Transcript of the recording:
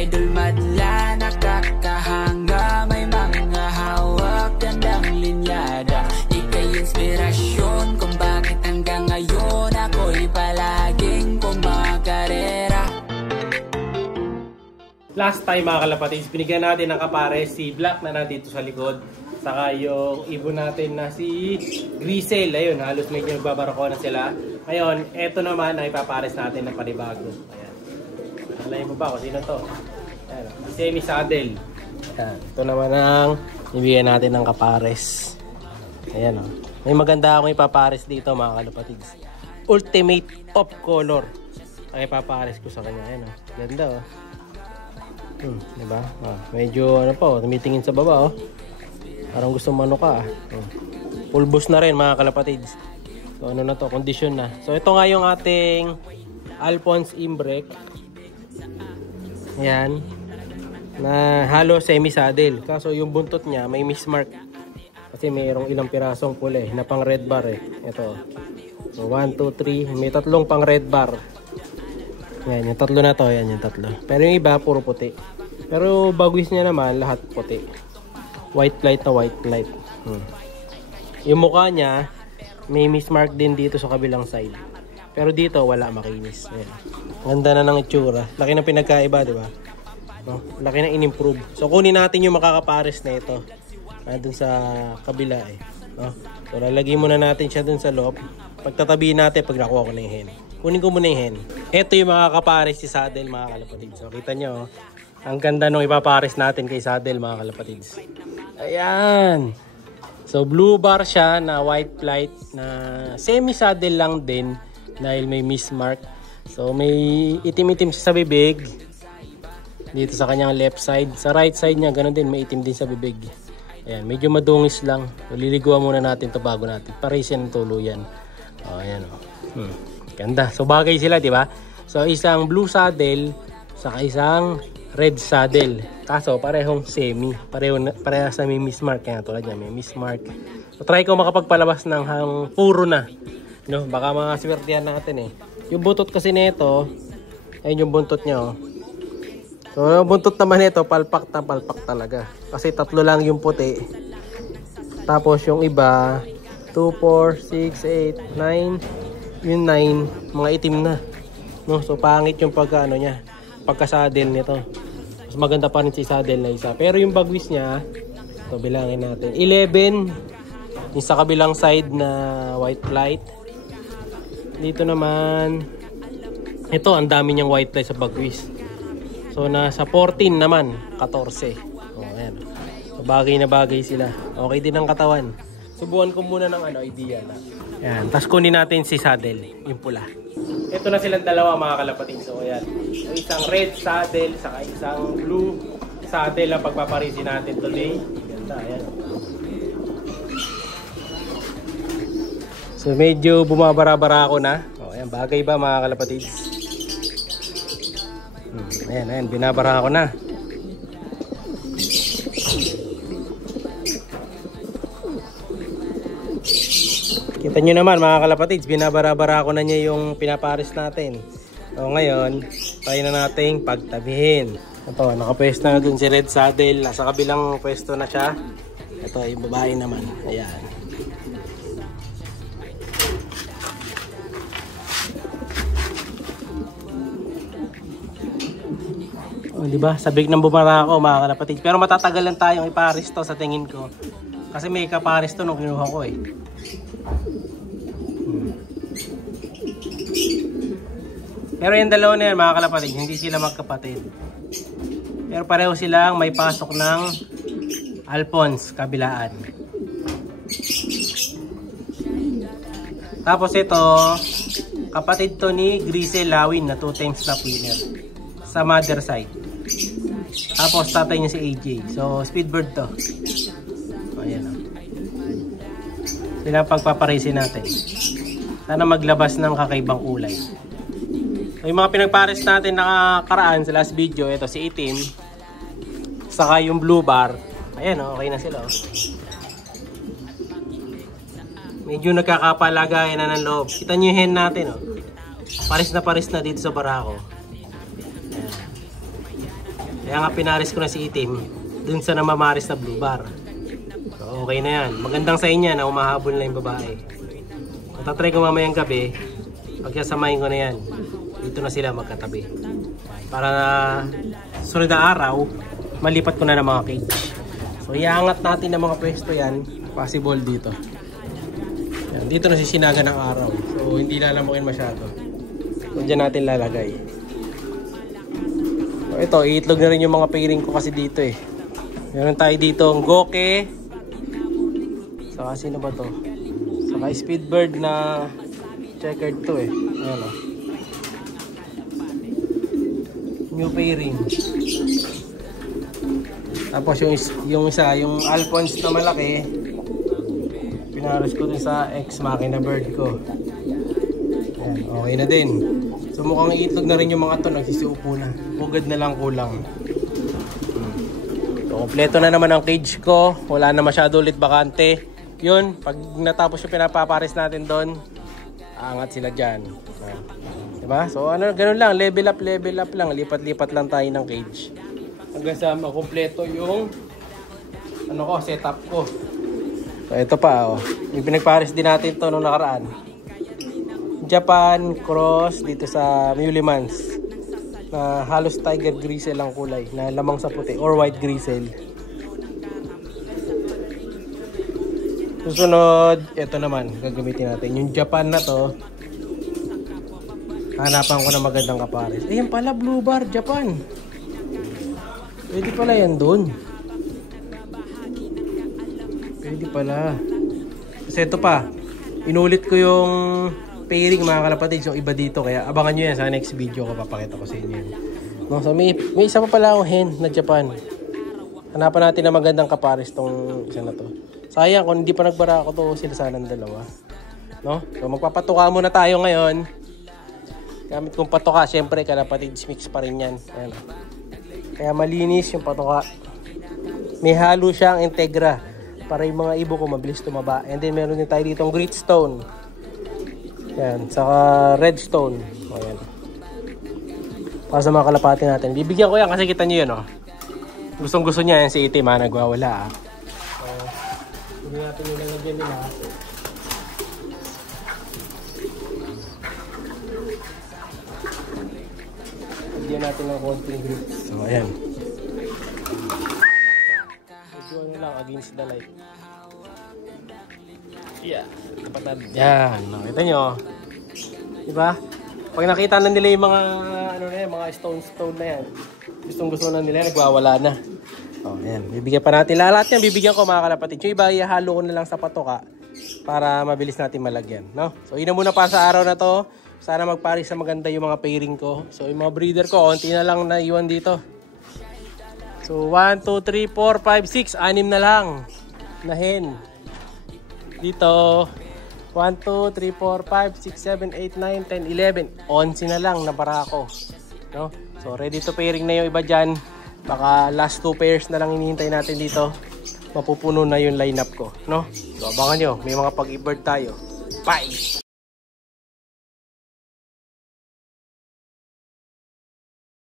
idol madla, nakakahanga, may mga hawak, gandang linyada. Ika'y inspirasyon kung bakit hanggang ngayon ako'y palaging kumakarera. Last time mga kalapatids, binigyan natin ng kapares si Black na nandito sa likod. Saka yung ibon natin na si Grisel. Ayun, halos medyo nagbabarako na sila. Ngayon, eto naman ay ipapares natin ng panibago. Ayan. Alayin mo ba kung sino to? Ayan, Semi Saddle. Ayan. Ito naman ang ibigyan natin ng kapares. Ayan o. May maganda akong ipapares dito mga kalapatids. Ultimate Top Color. Ang ipapares ko sa kanya. Ayan o. Ganda o. Diba? Medyo ano po, tumitingin sa baba oh. Parang gusto mano ka. Pulbos na rin mga kalapatids. So ano na to, condition na. So ito nga yung ating Alphonse Imbrek. Yan. Na halo semi saddle. Kaso yung buntot niya may mismark. Kasi mayroong ilang pirasong pula na pang red bar eh. Ito. So 1, 2, 3. May tatlong pang red bar. Yan, yung tatlo na to. Yan yung tatlo. Pero yung iba puro puti. Pero bagwis niya naman lahat puti. White light na white light. Yung mukha niya may mismark din dito sa kabilang side. Pero dito wala, makinis. Ayan. Ganda na ng itsura. Laki ng pinagkaiba, di ba? No? Laki na in-improve. So kunin natin yung makakapares na ito. Dun sa kabila eh. No? So lalagay muna natin siya dun sa loob. Pagtatabihin natin pag nakuha ko na yung hen. Kunin ko muna yung hen. Ito yung makakapares si Saddle mga kalapatids. So kita nyo, ang ganda nung ipapares natin kay Saddle mga kalapatids. Ayan. So blue bar siya na white light na semi saddle lang din dahil may mismark. So may itim-itim siya sa bibig. Dito sa kanyang left side. Sa right side niya ganoon din, may itim din sa bibig. Ayan, medyo madungis lang. So, liliguan muna natin to bago natin. Pares yan tuluyan. Oh, ayan oh. Ganda. So bagay sila, di ba? So isang blue saddle saka isang red saddle. Kaso parehong semi. Parehas na may mismark. Kaya tulad niya may mismark. So try ko makapagpalabas ng puro na. No, baka makaswertihan natin eh. Yung buntot kasi nito, ayun yung buntot niya oh. So yung buntot naman nito, palpak talaga. Kasi tatlo lang yung puti. Tapos yung iba 2, 4, 6, 8, 9. Yung 9, mga itim na. No, so pangit yung pagka ano niya, pagka-saddle nito. Mas maganda pa rin si saddle na isa. Pero yung bagwis niya, ito bilangin natin. 11 yung sa kabilang side na white light. Dito naman, ito ang dami niyang white light sa bagwis. So nasa 14 naman, 14. Oh, ayan. So, bagay na bagay sila. Okay din ang katawan. Subukan ko muna ng idea na. Ayan, tapos kunin natin si Saddle, yung pula. Ito na silang dalawa mga kalapatids. So ayan, yung isang red saddle saka isang blue saddle ang pagpaparisin natin today. Ganda, ayan. So medyo bumabara-bara ako na. O ayan, bagay ba mga kalapatids? Ayan, binabara ako na. Kita nyo naman mga kalapatids, binabara-bara ko na niya yung pinapares natin. So ngayon, try na nating pagtabihin. Ito, nakapwesto na dun si red saddle. Nasa kabilang pwesto na siya. Ito, yung babae naman. Ayan. O, diba? Sabik ng bumara ako mga kalapatids. Pero matatagal lang tayong ipares to sa tingin ko. Kasi may kapares to nung kinuha ko eh. Pero yung dalawa na yan mga kalapatid, hindi sila magkapatid. Pero pareho silang may pasok ng Alphonse kabilaan. Tapos ito, kapatid to ni Grisel Lawin na 2 times na winner sa mother side. Tapos tatay niya si AJ. So speedbird to. So ayan o. Sila pagpaparesin natin. Sana maglabas ng kakaibang kulay. So, yung mga pinagpares natin nakakaraan sa last video, ito si itim, saka yung blue bar. Ayan o, okay na sila o. Medyo nagkakapalagayan na ng loob. Kita nyo yung hen natin o. Pares na dito sa barako. Ayan. Kaya nga pinaris ko na si itim dun sa namamaris na blue bar. So okay na yan. Magandang sign yan na umahabol na yung babae. Matatry ko mamayang gabi, pagkasamahin ko na yan, dito na sila magkatabi. Para na sunod na araw, malipat ko na ng mga cage. So iangat natin ng mga pwesto yan, possible dito. Yan, dito na sisinaga ng araw. So hindi lalamukin masyado. So dyan natin lalagay. So ito, iitlog na rin yung mga pairing ko kasi dito eh. Meron tayo dito ang goke. Saka sino ba to? Saka speedbird na checkered to eh. Ayan o. New pairing. Tapos yung isa, yung Alphonse na malaki, pinaros ko din sa ex-machina bird ko. Ayan, okay na din. So mukhang iitlog na rin yung mga to, nagsisiupo na. Bugad na lang kulang. So kompleto na naman ang cage ko. Wala na masyado ulit bakante. Yun, pag natapos yung pinapapares natin doon, aangat sila dyan. Diba? So ano, ganun lang, level up lang. Lipat-lipat lang tayo ng cage. Hanggang sa makumpleto yung ano ko, setup ko. So ito pa, oh. Yung pinagpares din natin to nung nakaraan. Japan cross dito sa Mulimans. Na halos tiger grizzle ang kulay, na lamang sa puti or white grizzle. Susunod, ito naman, gagamitin natin. Yung Japan na to, hanapan ko na magandang kapares. Ayun pala, blue bar, Japan. Pwede pala yan dun. Pwede pala. Kasi ito pa, inulit ko yung pairing mga kalapatid. So iba dito, kaya abangan nyo yan sa next video ko, papakita ko sa inyo yun. No, so may isa pa pala akong hen na Japan. Hanapan natin na magandang kapares tong isa na to. Sayang kung hindi pa nagbara ako to sila sanang dalawa. No? So magpapatuka muna tayo ngayon. Gamit kong patuka, syempre kalapatids mix pa rin yan. Ayan. Kaya malinis yung patuka. May halo siyang integra para yung mga ibo ko mabilis tumaba. And then meron din tayo ditong gritstone. Ayan, saka redstone. Ayan. Para sa mga kalapati natin. Bibigyan ko yan kasi kita nyo yun, oh. Gustong gusto niya yan si itim, ha, nagwawala, ah. Hindi natin yung lalagyan nila. Lagyan natin ng konting grip. So, ayan. Medyo ano lang, against the light. Yeah. Kapatid. Yan. Nakita nyo. Diba? Pag nakita na nila yung mga, ano na yan, mga stone na yan. Gustong gusto na nila, nagwawala na. Oh, ayan. Bibigyan pa natin. Lahat yan, bibigyan ko mga kalapatid. Yung iba, ihalo ko na lang sa patoka para mabilis natin malagyan. No? So, yun na muna pa sa araw na to. Sana magparis na maganda yung mga pairing ko. So, yung mga breeder ko, konti na lang naiwan dito. So, 1, 2, 3, 4, 5, 6. 6 na lang na hen. Dito, 1, 2, 3, 4, 5, 6, 7, 8, 9, 10, 11. 11 na lang na barako. No? So, ready to pairing na yung iba dyan. Baka last 2 pairs na lang hinihintay natin dito. Mapupuno na yung lineup ko. No? So, abangan nyo. May mga pag-i-bird tayo. Bye!